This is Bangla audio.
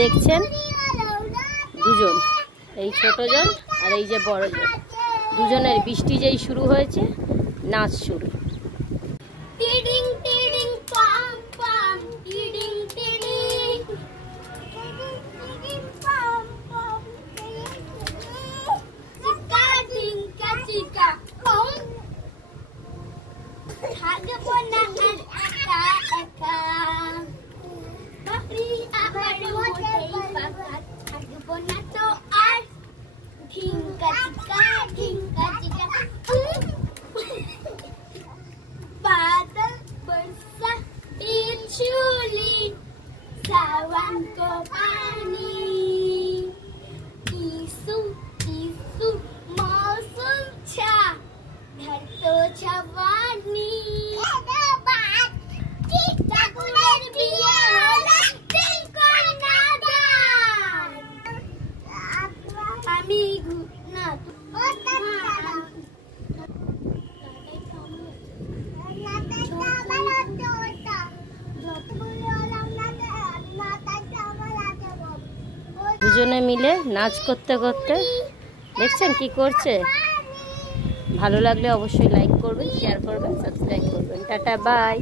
দেখছেন দুজন, এই ছোট জন আর এই যে বড় জন, দুজনের বৃষ্টি যেই শুরু হয়েছে নাচ শুরু। बादल बरसा बिजली सावन को पानी ईसु ईसु मौसम छा घर तो जवानी দুজনে মিলে নাচ করতে করতে দেখছেন কি করছে। ভালো লাগলে অবশ্যই লাইক করবেন, শেয়ার করবেন, সাবস্ক্রাইব করবেন। Tata, by.